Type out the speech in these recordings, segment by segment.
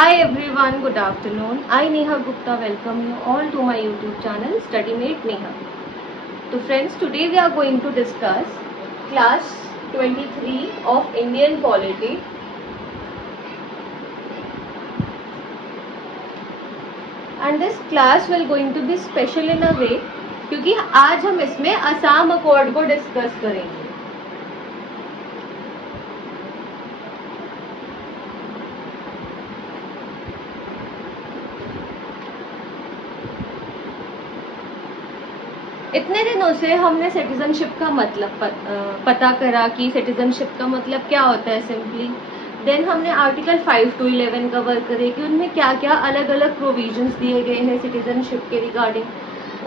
Hi everyone, good afternoon. I Neha Gupta welcome you all to my YouTube channel StudyMate Neha. So friends, today we are going to discuss class 23 of Indian Polity. And this class will going to be special in a way क्योंकि आज हम इसमें Assam accord को discuss करेंगे. इतने दिनों से हमने सिटीजनशिप का मतलब पता करा कि सिटीजनशिप का मतलब क्या होता है सिंपली. देन हमने आर्टिकल 5 to 11 कवर करे कि उनमें क्या क्या अलग अलग प्रोविजंस दिए गए हैं सिटीजनशिप के रिगार्डिंग.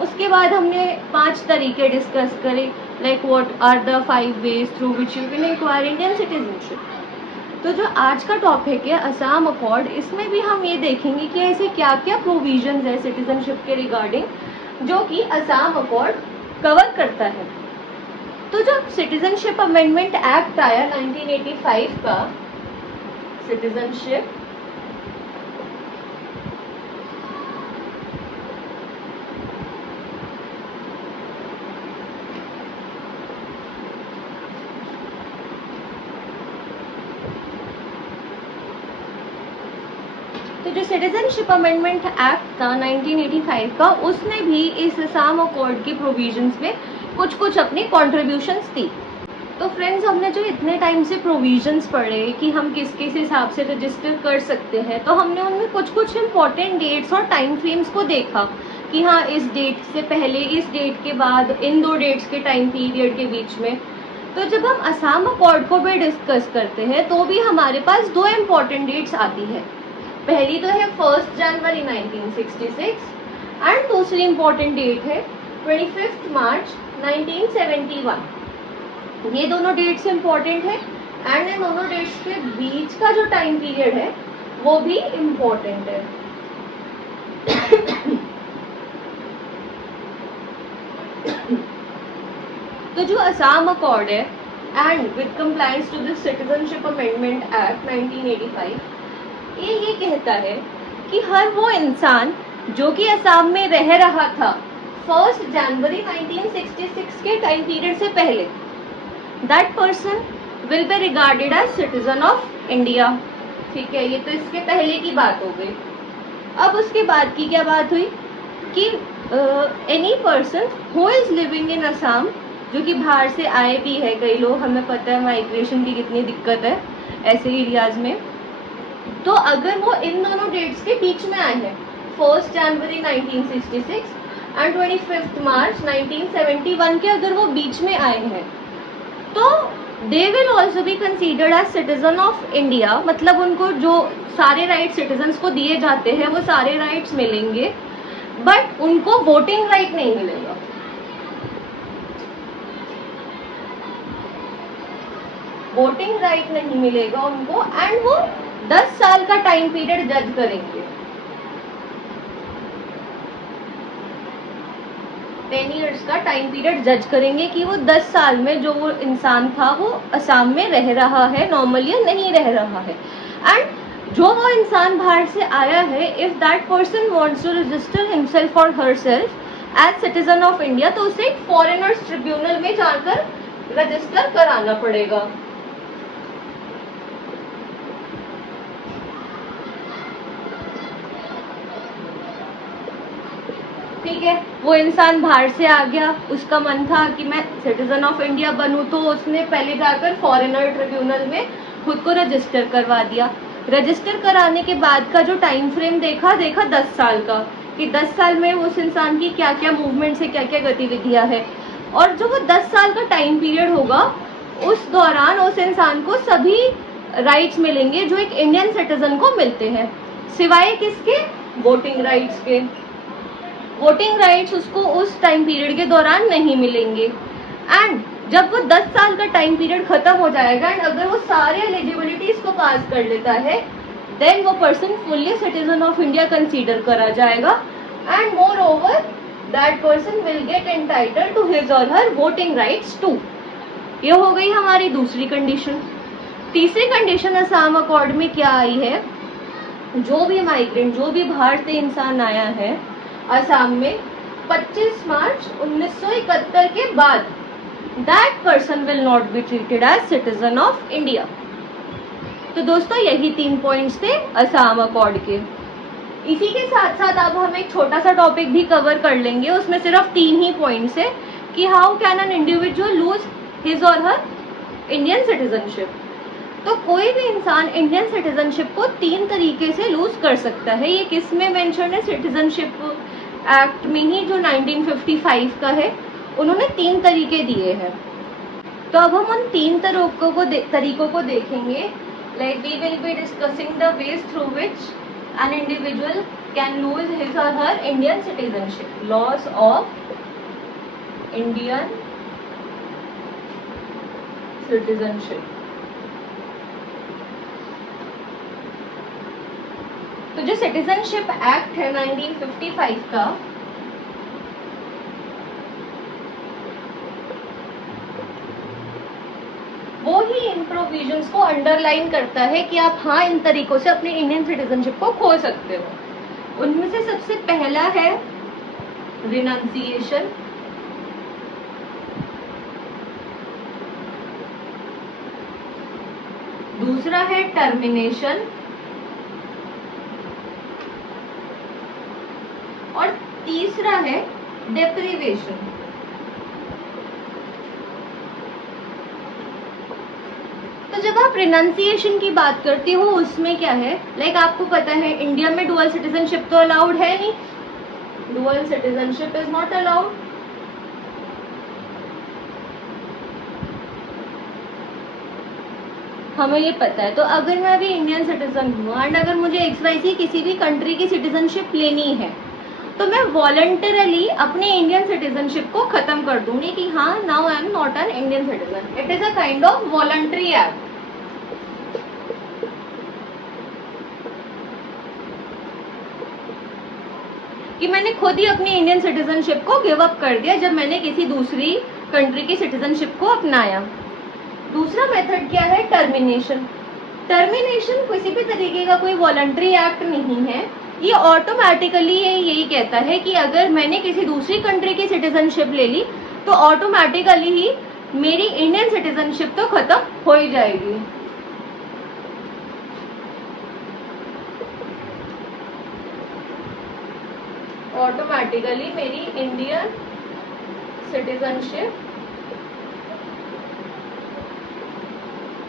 उसके बाद हमने 5 तरीके डिस्कस करे, like what are the 5 ways through which you can acquire Indian citizenship. तो जो आज का टॉपिक है असम अकॉर्ड, इसमें भी हम ये देखेंगे कि ऐसे क्या क्या प्रोविजंस है सिटीजनशिप के रिगार्डिंग जो कि असम अकॉर्ड कवर करता है. तो जो सिटीजनशिप अमेंडमेंट एक्ट आया 1985 का, सिटीजनशिप तो जो सिटीजनशिप अमेंडमेंट एक्ट था 1985 का, उसने भी इस असम अकॉर्ड की प्रोविजंस में कुछ कुछ अपनी कॉन्ट्रीब्यूशंस दी. तो फ्रेंड्स, हमने जो इतने टाइम से प्रोविजंस पढ़े कि हम किस किस हिसाब से रजिस्टर कर सकते हैं, तो हमने उनमें कुछ कुछ इम्पोर्टेंट डेट्स और टाइम फ्रेम्स को देखा कि हाँ, इस डेट से पहले, इस डेट के बाद, इन दो डेट्स के टाइम पीरियड के बीच में. तो जब हम असम अकॉर्ड को भी डिस्कस करते हैं तो भी हमारे पास दो इम्पोर्टेंट डेट्स आती है. पहली तो है 1 जनवरी 1966 एंड दूसरी इम्पोर्टेंट डेट है 25 मार्च 1971. ये दोनों डेट्स इम्पोर्टेंट है एंड इन दोनों डेट्स के बीच का जो टाइम पीरियड है वो भी इम्पोर्टेंट है. तो जो असम अकॉर्ड है and with compliance to the citizenship amendment act 1985, ये कहता है कि हर वो इंसान जो कि असम में रह रहा था 1 जनवरी 1966 के टाइम पीरियड से पहले, that person will be regarded as citizen of India. ठीक है, ये तो इसके पहले की बात हो गई. अब उसके बाद की क्या बात हुई कि any person who is living in Assam, जो कि बाहर से आए भी है कई लोग, हमें पता है माइग्रेशन की कितनी दिक्कत है ऐसे एरियाज में. तो अगर वो इन दोनों डेट्स के बीच में आए हैं, 1 जनवरी 1966 एंड 25 मार्च 1971 के अगर वो बीच में आए हैं, तो they will also be considered as citizen of India. मतलब उनको जो सारे राइट्स सिटीजन्स को दिए जाते हैं वो सारे राइट्स मिलेंगे, बट उनको वोटिंग राइट नहीं मिलेगा. वोटिंग राइट नहीं मिलेगा उनको एंड वो 10 साल का टाइम पीरियड जज करेंगे. 10 इयर्स का टाइम पीरियड जज करेंगे कि वो 10 साल में जो वो इंसान था वो असम में रह रहा है नॉर्मली या नहीं रह रहा है. एंड जो वो इंसान बाहर से आया है, if that person wants to register himself और herself as citizen of India, तो उसे एक फॉरेनर्स ट्रिब्यूनल में जाकर रजिस्टर कराना पड़ेगा. ठीक है, वो इंसान बाहर से आ गया, उसका मन था कि मैं सिटीजन ऑफ इंडिया बनूं, तो उसने पहले जाकर फॉरेनर ट्रिब्यूनल में खुद को रजिस्टर करवा दिया. रजिस्टर कराने के बाद का जो टाइम फ्रेम देखा 10 साल का, कि 10 साल में उस इंसान की क्या क्या मूवमेंट्स है, क्या क्या गतिविधियां है. और जो वो 10 साल का टाइम पीरियड होगा, उस दौरान उस इंसान को सभी राइट्स मिलेंगे जो एक इंडियन सिटीजन को मिलते हैं, सिवाय किसके? वोटिंग राइट्स के. वोटिंग राइट्स उसको उस टाइम पीरियड के दौरान नहीं मिलेंगे. एंड जब वो 10 साल का टाइम पीरियड खत्म हो जाएगा एंड अगर वो सारे एलिजिबिलिटीज को पास कर लेता है, देन वो person fully citizen of India consider करा जाएगा and moreover that person will get entitled to his और हर वोटिंग राइट्स टू. ये हो गई हमारी दूसरी कंडीशन. तीसरी कंडीशन असम अकॉर्ड में क्या आई है जो भी माइग्रेंट, जो भी बाहर से इंसान आया है असम में 25 मार्च 1971 के बाद, that person will not be treated as citizen of India. तो दोस्तों यही 3 पॉइंट्स थे असम अकॉर्ड के। इसी के साथ साथ अब हम एक छोटा सा टॉपिक भी कवर कर लेंगे, उसमें सिर्फ 3 ही पॉइंट्स है कि how can an individual loose his और हर इंडियन सिटीजनशिप। तो कोई भी इंसान इंडियन सिटीजनशिप को 3 तरीके से लूज कर सकता है। ये किस में मेंशन है? सिटीजनशिप एक्ट में ही, जो 1955 का है, उन्होंने 3 तरीके दिए हैं। तो अब हम उन 3 तरीकों को देखेंगे। Like we will be discussing the ways through which an individual can lose his और her Indian citizenship. Loss of Indian citizenship. तो जो सिटीजनशिप एक्ट है 1955 का, वो ही इन प्रोविजंस को अंडरलाइन करता है कि आप हाँ इन तरीकों से अपनी इंडियन सिटीजनशिप को खो सकते हो। उनमें से सबसे पहला है रिनंसिएशन, दूसरा है टर्मिनेशन, और तीसरा है डेप्रिवेशन। तो जब आप रिनंसिएशन की बात करते हो, उसमें क्या है? लाइक आपको पता है इंडिया में डुअल सिटीजनशिप तो अलाउड है नहीं, dual citizenship is not allowed. हमें ये पता है। तो अगर मैं अभी इंडियन सिटीजन हूँ एंड अगर मुझे XYZ किसी भी कंट्री की सिटीजनशिप लेनी है, तो मैं वॉलंटरली अपनी इंडियन सिटीजनशिप को खत्म कर दूंगी कि हाँ now I am not an Indian citizen. It is a kind of voluntary act. कि मैंने खुद ही अपनी इंडियन सिटीजनशिप को गिव अप कर दिया जब मैंने किसी दूसरी कंट्री की सिटीजनशिप को अपनाया। दूसरा मेथड क्या है? टर्मिनेशन। टर्मिनेशन किसी भी तरीके का कोई वॉलंटरी एक्ट नहीं है। ये ऑटोमेटिकली यही कहता है कि अगर मैंने किसी दूसरी कंट्री की सिटीजनशिप ले ली तो ऑटोमेटिकली ही मेरी इंडियन सिटीजनशिप तो खत्म हो ही जाएगी। ऑटोमेटिकली मेरी इंडियन सिटीजनशिप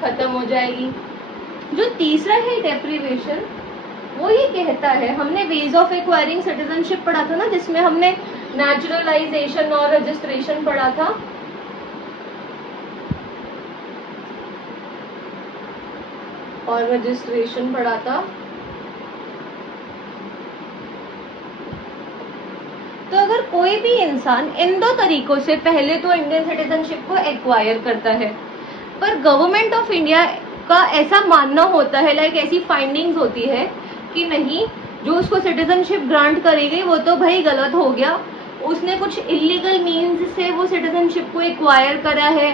खत्म हो जाएगी। जो तीसरा है डेप्रिवेशन, वो ये कहता है, हमने वेज ऑफ एक्वायरिंग सिटीजनशिप पढ़ा था ना, जिसमें हमने नेचुरलाइजेशन और रजिस्ट्रेशन पढ़ा था। और रजिस्ट्रेशन पढ़ा था। तो अगर कोई भी इंसान इन 2 तरीकों से पहले तो इंडियन सिटीजनशिप को एक्वायर करता है, पर गवर्नमेंट ऑफ इंडिया का ऐसा मानना होता है, लाइक ऐसी फाइंडिंग्स होती है कि नहीं, जो उसको सिटीजनशिप ग्रांट करेगी वो तो भाई गलत हो गया, उसने कुछ इलीगल मीन्स से वो सिटीजनशिप को एक्वायर करा है,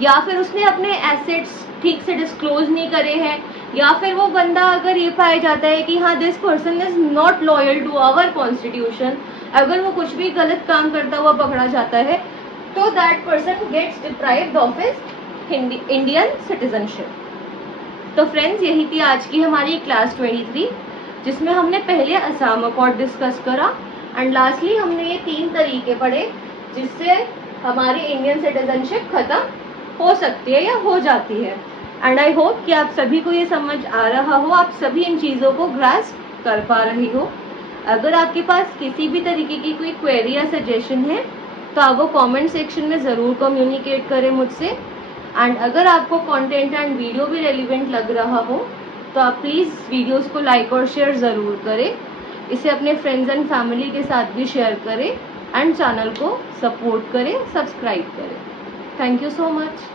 या फिर उसने अपने एसेट्स ठीक से डिस्क्लोज नहीं करे हैं, या फिर वो बंदा अगर ये पाया जाता है कि हाँ this person is not loyal to our constitution, अगर वो कुछ भी गलत काम करता हुआ पकड़ा जाता है, तो that person gets deprived of his Indian citizenship. तो फ्रेंड्स, यही थी आज की हमारी क्लास 23, जिसमें हमने पहले असम अकॉर्ड डिस्कस करा एंड लास्टली हमने ये 3 तरीके पढ़े जिससे हमारी इंडियन सिटीजनशिप खत्म हो सकती है या हो जाती है। एंड आई होप कि आप सभी को ये समझ आ रहा हो, आप सभी इन चीज़ों को ग्रास्प कर पा रही हो। अगर आपके पास किसी भी तरीके की कोई क्वेरी या सजेशन है तो आप वो कमेंट सेक्शन में ज़रूर कम्युनिकेट करें मुझसे। एंड अगर आपको कंटेंट एंड वीडियो भी रेलिवेंट लग रहा हो तो आप प्लीज़ वीडियोस को लाइक और शेयर ज़रूर करें, इसे अपने फ्रेंड्स एंड फैमिली के साथ भी शेयर करें एंड चैनल को सपोर्ट करें, सब्सक्राइब करें। Thank you so much.